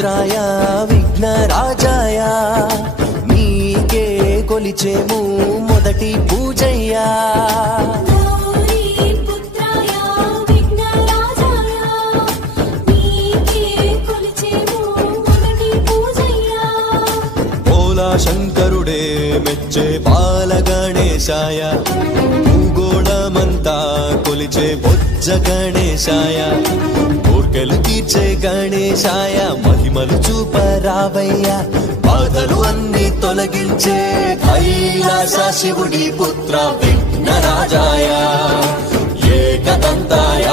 పుత్రాయ విఘ్నరాజాయ నీకే కొలిచేము మొదటి పూజయ్యా శంకరుడే మెచ్చే బాల గణేశాయ భూగోళమంతా కొలిచే బొజ్జ గణేశాయ కోర్కెలు తీర్చే గణేశాయ మహిమలు చూపరావయ్య బాధలు అన్ని తొలగించే కైలాస శివుడి పుత్ర విఘ్నరాజాయ ఏకదంతాయ